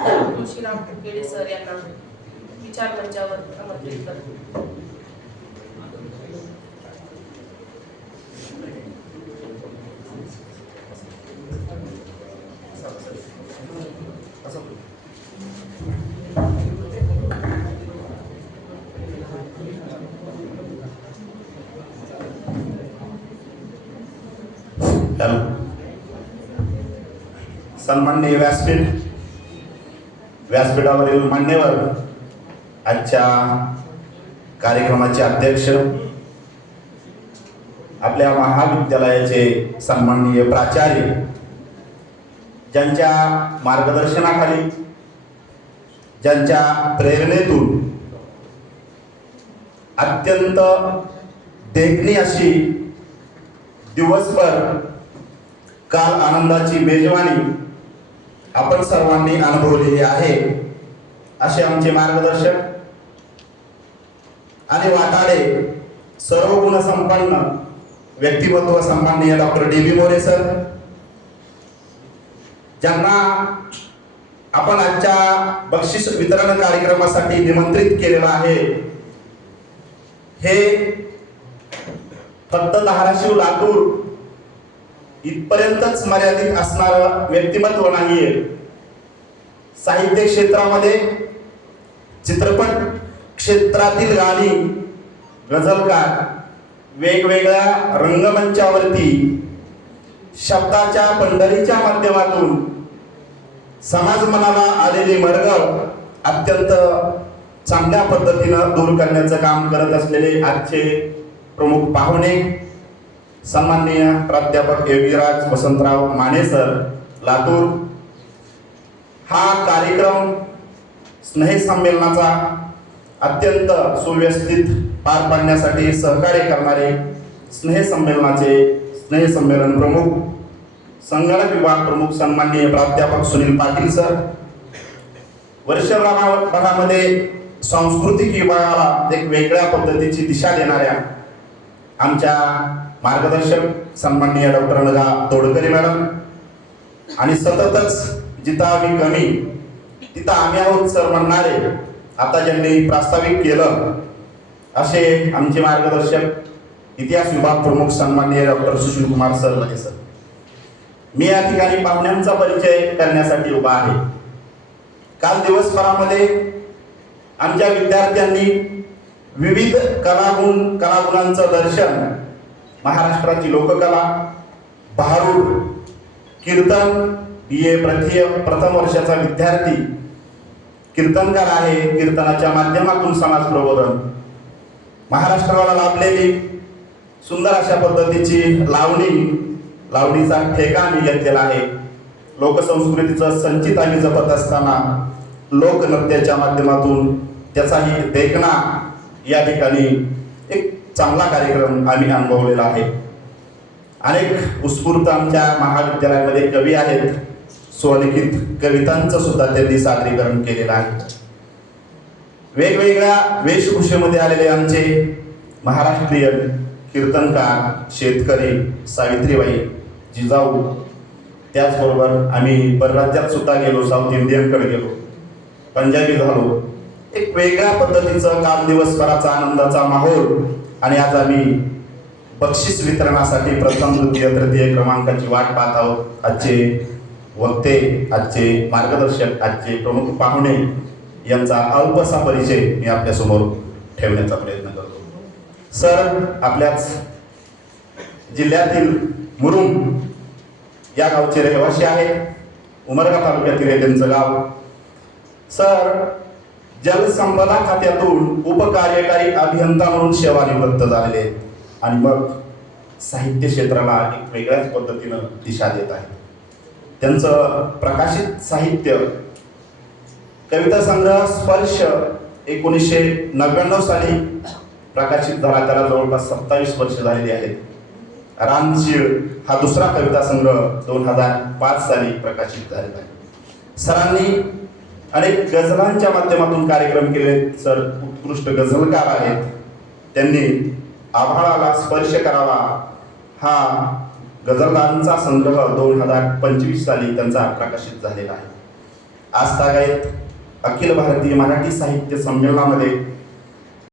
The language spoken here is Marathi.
तुळशीराम फुकेडे सर यांना विचार मंचावर आमंत्रित करतो. सन्माननीय व्यासपीठावरील मान्यवर, आजच्या कार्यक्रमाचे अध्यक्ष, आपल्या महाविद्यालयाचे सन्माननीय प्राचार्य, ज्यांच्या मार्गदर्शनाखाली, ज्यांच्या प्रेरणेतून अत्यंत देखणी अशी दिवसभर काल आनंदाची मेजवानी आपण सर्वांनी अनुभवलेली आहे, असे आमचे मार्गदर्शक आणि वाटाडे सर्व गुणसंपन्न व्यक्तिमत्व सन्माननीय डॉक्टर डी.बी. मोरे सर, ज्यांना आपण आजच्या बक्षीस वितरण कार्यक्रमासाठी निमंत्रित केलेलं आहे. हे फक्त धाराशिव लातूर इथपर्यंतच मर्यादित असणारं व्यक्तिमत्व नाहीये. साहित्य क्षेत्रामध्ये, चित्रपट क्षेत्रातील गाणी, गझलकार, वेगवेगळ्या रंगमंचावरती शब्दाच्या पंढरीच्या माध्यमातून समाज मनाला आलेली मरगळ अत्यंत चांगल्या पद्धतीनं दूर करण्याचं काम करत असलेले आजचे प्रमुख पाहुणे, सन्माननीय प्राध्यापक योगीराज वसंतराव माने सर, लातूर. हा कार्यक्रम स्नेहसंमेलनाचा अत्यंत सुव्यवस्थित पार पाडण्यासाठी सहकार्य करणारे स्नेहसंमेलन प्रमुख, संगणक विभाग प्रमुख सन्माननीय प्राध्यापक सुनील पाटील सर, वर्षभरामध्ये सांस्कृतिक विभागाला एक वेगळ्या पद्धतीची दिशा देणाऱ्या आमच्या मार्गदर्शक सन्माननीय डॉक्टर नगा तोडकरी मॅडम, आणि सततच जिथं आम्ही कमी तिथं आम्ही आहोत सर म्हणणारे आता ज्यांनी प्रास्ताविक केलं असे आमचे मार्गदर्शक इतिहास विभाग प्रमुख सन्माननीय डॉक्टर सुशील कुमार सर लगे सर. मी या ठिकाणी पाहुण्यांचा परिचय करण्यासाठी उभा आहे. काल दिवसभरामध्ये आमच्या विद्यार्थ्यांनी विविध कलागुणांचं दर्शन, महाराष्ट्राची लोककला, भारूड, कीर्तन, BA प्रथम वर्षाचा विद्यार्थी कीर्तनकार आहे, कीर्तनाच्या माध्यमातून समाज प्रबोधन, महाराष्ट्राला लाभलेली सुंदर अशा पद्धतीची लावणीचा ठेका मी घेतलेला आहे. लोकसंस्कृतीचं संचित आम्ही जपत असताना लोकनृत्याच्या माध्यमातून त्याचाही देखणा या ठिकाणी एक चांगला कार्यक्रम आम्ही अनुभवलेला आहे. अनेक उत्स्फूर्त आमच्या महाविद्यालयामध्ये कवी आहेत, स्वलिखित कवितांचं सुद्धा त्यांनी सादरीकरण केलेलं आहे. वेगवेगळ्या वेशभूषेमध्ये आलेले आमचे महाराष्ट्रीयन कीर्तनकार, शेतकरी, सावित्रीबाई, जिजाऊ, त्याचबरोबर आम्ही परराज्यात सुद्धा गेलो, साऊथ इंडियनकडे गेलो, पंजाबी झालो. एक वेगळ्या पद्धतीचं काल दिवसभराचा आनंदाचा माहोल, आणि आज आम्ही बक्षीस वितरणासाठी प्रथम, द्वितीय, तृतीय क्रमांकाची वाट पाहत आहोत. आजचे वक्ते, आजचे मार्गदर्शक, आजचे प्रमुख पाहुणे यांचा अल्पसा परिचय मी आपल्यासमोर ठेवण्याचा प्रयत्न करतो. सर आपल्याच जिल्ह्यातील मुरुम या गावचे रहिवासी आहेत, उमरगा तालुक्यातील आहे त्यांचं गाव. सर जलसंपदा खात्यातून उपकार्यकारी अभियंता म्हणून सेवानिवृत्त झालेले आहेत, आणि मग साहित्य क्षेत्राला एक वेगळ्याच पद्धतीनं दिशा देत आहेत. त्यांचं प्रकाशित साहित्य, कविता संग्रह स्पर्श 1999 साली प्रकाशित झाला, त्याला जवळपास 27 वर्ष झालेली आहेत. रानशीळ हा दुसरा कविता संग्रह 2005 साली प्रकाशित झालेला आहे. सरांनी अनेक गझलांच्या माध्यमातून कार्यक्रम केले. सर उत्कृष्ट गझलकार आहेत. त्यांनी आभाळाला स्पर्श करावा हा गझलांचा संग्रह 2025 साली त्यांचा प्रकाशित झालेला आहे. आजतागायत अखिल भारतीय मराठी साहित्य संमेलनामध्ये